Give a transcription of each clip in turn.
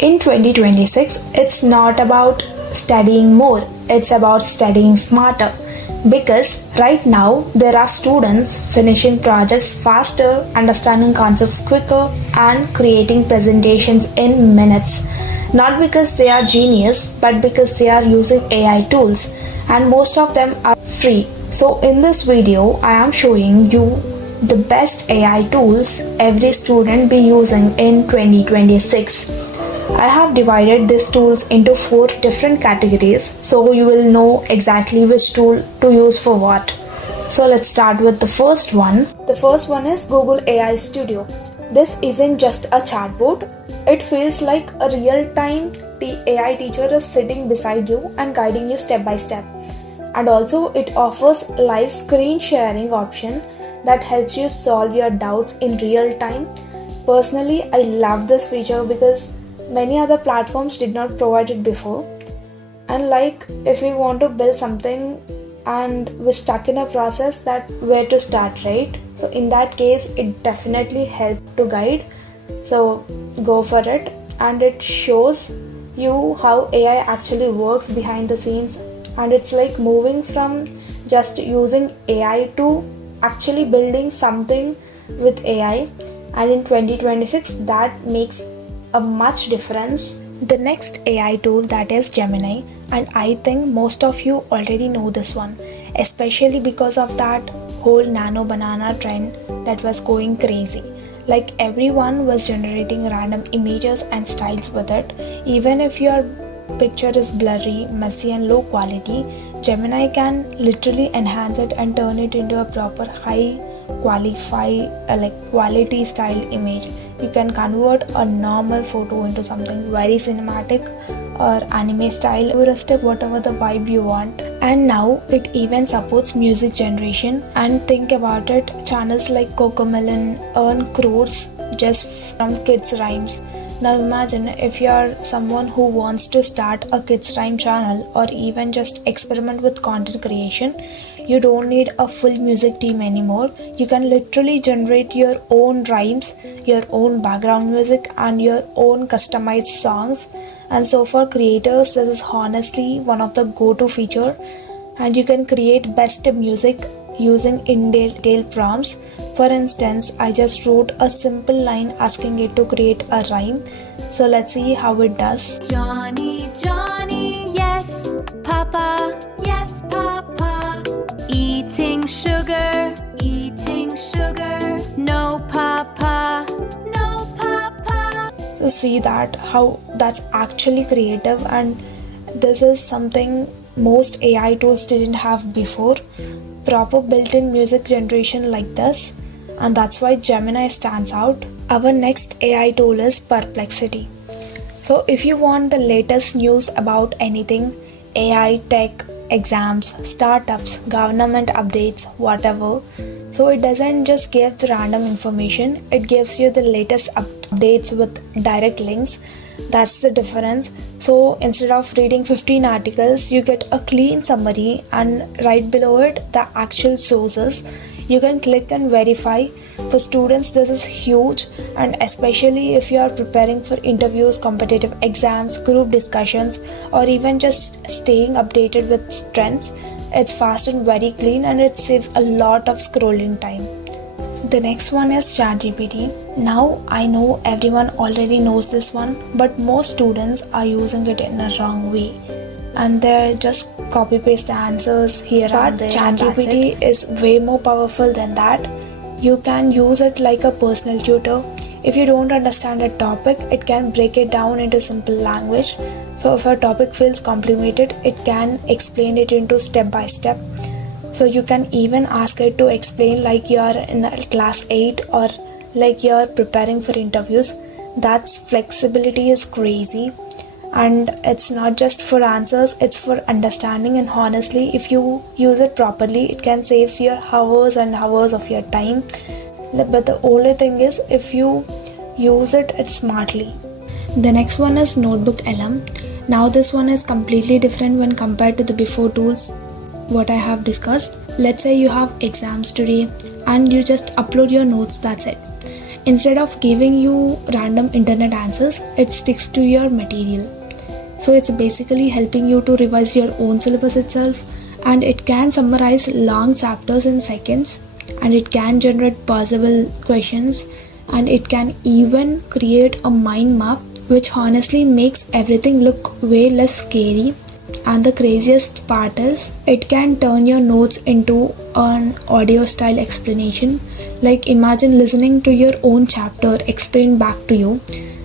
In 2026, it's not about studying more, it's about studying smarter. Because right now, there are students finishing projects faster, understanding concepts quicker, and creating presentations in minutes. Not because they are genius, but because they are using AI tools, and most of them are free. So, in this video, I am showing you the best AI tools every student be using in 2026. I have divided these tools into 4 different categories so you will know exactly which tool to use for what. So let's start with the first one. The first one is Google AI Studio. This isn't just a chatbot, it feels like a real-time AI teacher is sitting beside you and guiding you step by step. And also it offers live screen sharing option that helps you solve your doubts in real time. Personally, I love this feature because many other platforms did not provide it before. And like if we want to build something and we're stuck in a process that where to start, right? So in that case, it definitely helps to guide. So go for it, and it shows you how AI actually works behind the scenes, and it's like moving from just using AI to actually building something with AI. And in 2026, that makes a much difference. The next AI tool, that is Gemini, and I think most of you already know this one, especially because of that whole nano banana trend that was going crazy. Like everyone was generating random images and styles with it. Even if your picture is blurry, messy and low quality, Gemini can literally enhance it and turn it into a proper high quality styled image. You can convert a normal photo into something very cinematic or anime style, futuristic, whatever the vibe you want. And now it even supports music generation, and think about it, channels like Cocomelon earn crores just from kids rhymes. Now imagine if you are someone who wants to start a kids rhyme channel or even just experiment with content creation. You don't need a full music team anymore. You can literally generate your own rhymes, your own background music and your own customized songs. And so for creators, this is honestly one of the go-to feature, and you can create best music using in-detail prompts. For instance, I just wrote a simple line asking it to create a rhyme. So let's see how it does. Johnny, Johnny, yes, Papa, yes, Papa. Eating sugar, no, Papa, no, Papa. So see that how that's actually creative, and this is something most AI tools didn't have before. Proper built-in music generation like this, and that's why Gemini stands out. Our next AI tool is Perplexity. So if you want the latest news about anything, AI, tech, exams, startups, government updates, whatever, so it doesn't just give the random information, it gives you the latest updates with direct links. That's the difference. So instead of reading 15 articles, you get a clean summary, and right below it the actual sources. You can click and verify. For students, this is huge, and especially if you are preparing for interviews, competitive exams, group discussions, or even just staying updated with trends. It's fast and very clean, and it saves a lot of scrolling time. The next one is ChatGPT. Now I know everyone already knows this one, but most students are using it in a wrong way, and they're just copy paste the answers here and there. ChatGPT is way more powerful than that. You can use it like a personal tutor. If you don't understand a topic, it can break it down into simple language. So if a topic feels complicated, it can explain it into step by step. So you can even ask it to explain like you are in class 8 or like you are preparing for interviews. That's flexibility is crazy. And it's not just for answers, it's for understanding, and honestly, if you use it properly, it can save you hours and hours of your time. But the only thing is, if you use it smartly. The next one is NotebookLM. Now this one is completely different when compared to the before tools what I have discussed. Let's say you have exams today and you just upload your notes, that's it. Instead of giving you random internet answers, it sticks to your material. So it's basically helping you to revise your own syllabus itself, and it can summarize long chapters in seconds, and it can generate possible questions, and it can even create a mind map, which honestly makes everything look way less scary. And the craziest part is, it can turn your notes into an audio style explanation. Like, imagine listening to your own chapter explained back to you.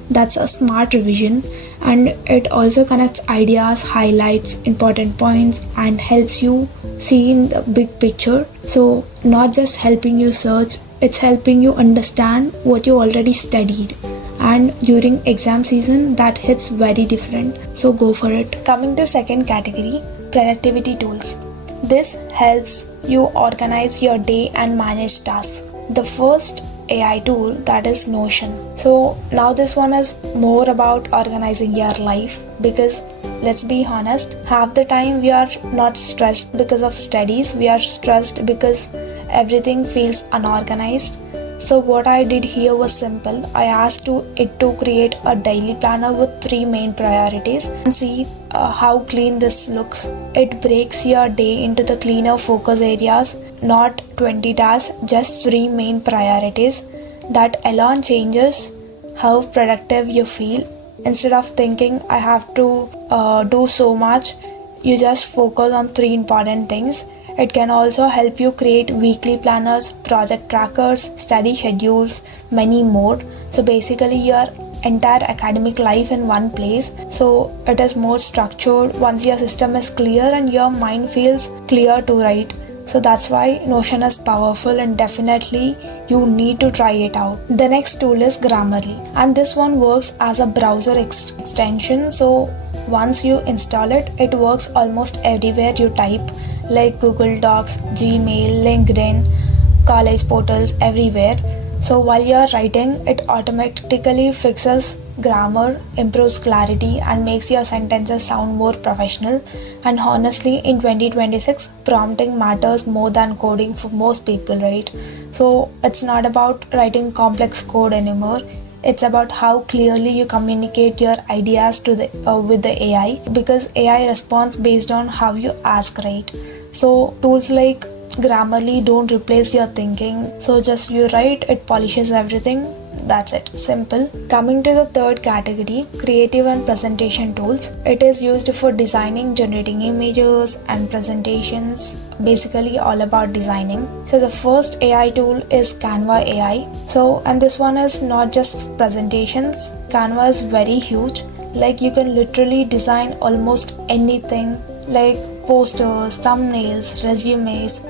That's a smart revision. And it also connects ideas, highlights important points, and helps you see in the big picture. So not just helping you search, it's helping you understand what you already studied. And during exam season, that hits very different, so go for it. Coming to second category, productivity tools. This helps you organize your day and manage tasks. The first AI tool, that is Notion. So now this one is more about organizing your life, because let's be honest, half the time we are not stressed because of studies, we are stressed because everything feels unorganized. So what I did here was simple. I asked it to create a daily planner with 3 main priorities, and see how clean this looks. It breaks your day into the cleaner focus areas, not 20 tasks, just 3 main priorities. That alone changes how productive you feel. Instead of thinking I have to do so much, you just focus on 3 important things. It can also help you create weekly planners, project trackers, study schedules, many more. So basically your entire academic life in one place. So it is more structured once your system is clear and your mind feels clear to write. So that's why Notion is powerful, and definitely you need to try it out. The next tool is Grammarly, and this one works as a browser extension. So once you install it, it works almost everywhere you type, like Google Docs, Gmail, LinkedIn, college portals, everywhere. So while you're writing, it automatically fixes grammar, improves clarity, and makes your sentences sound more professional. And honestly, in 2026, prompting matters more than coding for most people, right? So it's not about writing complex code anymore. It's about how clearly you communicate your ideas to the with the AI, because AI responds based on how you ask, right? So tools like Grammarly don't replace your thinking. So just you write, it polishes everything. That's it. Simple. Coming to the third category, creative and presentation tools. It is used for designing, generating images and presentations. Basically all about designing. So the first AI tool is Canva AI. So, and this one is not just presentations. Canva is very huge. Like, you can literally design almost anything, like posters, thumbnails, resumes,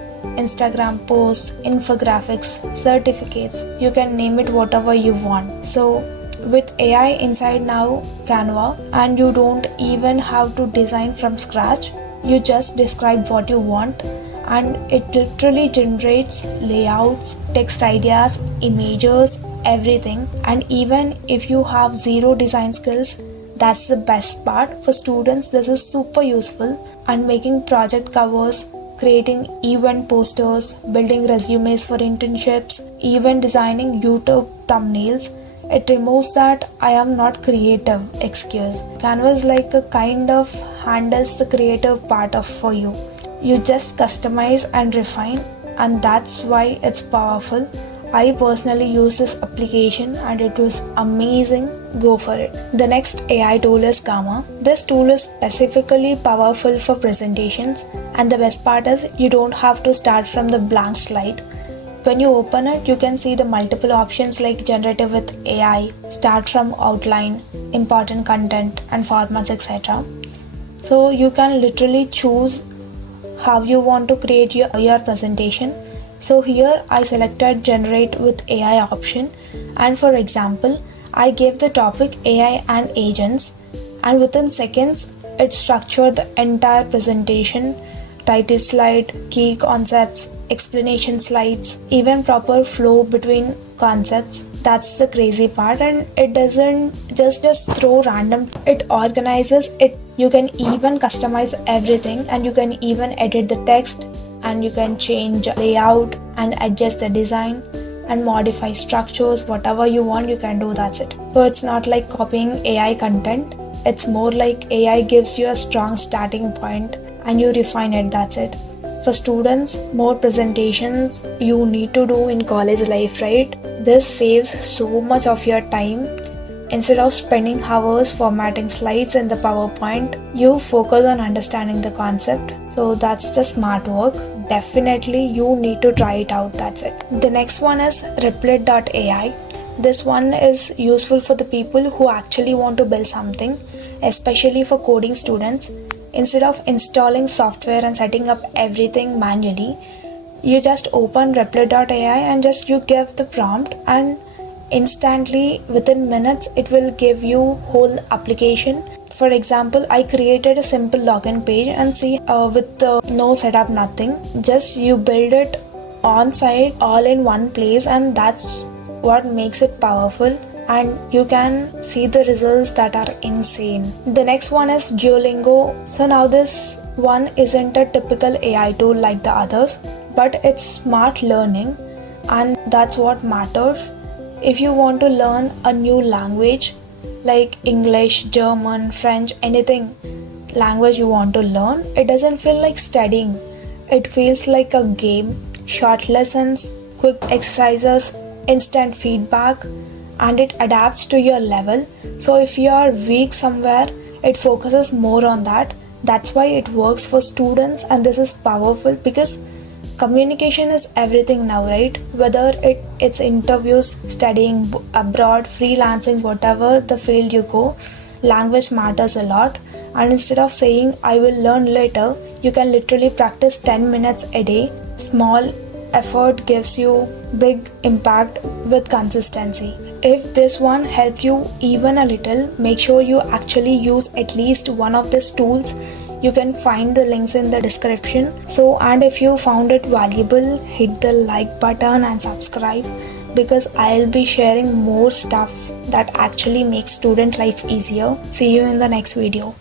Instagram posts, infographics, certificates. You can name it whatever you want. So with AI inside now Canva, and you don't even have to design from scratch. You just describe what you want, and it literally generates layouts, text ideas, images, everything. And even if you have zero design skills, that's the best part. For students, this is super useful, and making project covers, creating event posters, building resumes for internships, even designing YouTube thumbnails. It removes that I am not creative excuse. Canva is like a kind of handles the creative part of for you. You just customize and refine, and that's why it's powerful. I personally use this application and it was amazing. Go for it. The next AI tool is Gamma. This tool is specifically powerful for presentations, and the best part is you don't have to start from the blank slide. When you open it, you can see the multiple options like generative with AI, start from outline, important content and formats, etc. So you can literally choose how you want to create your presentation. So here I selected generate with AI option, and for example I gave the topic AI and agents, and within seconds it structured the entire presentation, title slide, key concepts, explanation slides, even proper flow between concepts. That's the crazy part, and it doesn't just throw random, it organizes it. You can even customize everything, and you can even edit the text, and you can change layout and adjust the design. and modify structures, whatever you want you can do, that's it. So it's not like copying AI content, it's more like AI gives you a strong starting point and you refine it, that's it. For students, more presentations you need to do in college life, right? This saves so much of your time. Instead of spending hours formatting slides in the PowerPoint, you focus on understanding the concept. So that's the smart work. Definitely you need to try it out, that's it. The next one is Replit.ai. This one is useful for the people who actually want to build something, especially for coding students. Instead of installing software and setting up everything manually, you just open Replit.ai and just you give the prompt, and instantly within minutes it will give you whole application. For example, I created a simple login page and see with no setup, nothing, just you build it on site all in one place, and that's what makes it powerful, and you can see the results that are insane. The next one is Duolingo. So now this one isn't a typical AI tool like the others, but it's smart learning, and that's what matters. If you want to learn a new language like English, German, French, anything language you want to learn, it doesn't feel like studying. It feels like a game. Short lessons, quick exercises, instant feedback, and it adapts to your level. So if you are weak somewhere, it focuses more on that. That's why it works for students, and this is powerful because communication is everything now, right? Whether it's interviews, studying abroad, freelancing, whatever the field you go, language matters a lot. And instead of saying I will learn later, you can literally practice 10 minutes a day. Small effort gives you big impact with consistency. If this one helped you even a little, make sure you actually use at least one of these tools. You can find the links in the description. So, and if you found it valuable, hit the like button and subscribe, because I'll be sharing more stuff that actually makes student life easier. See you in the next video.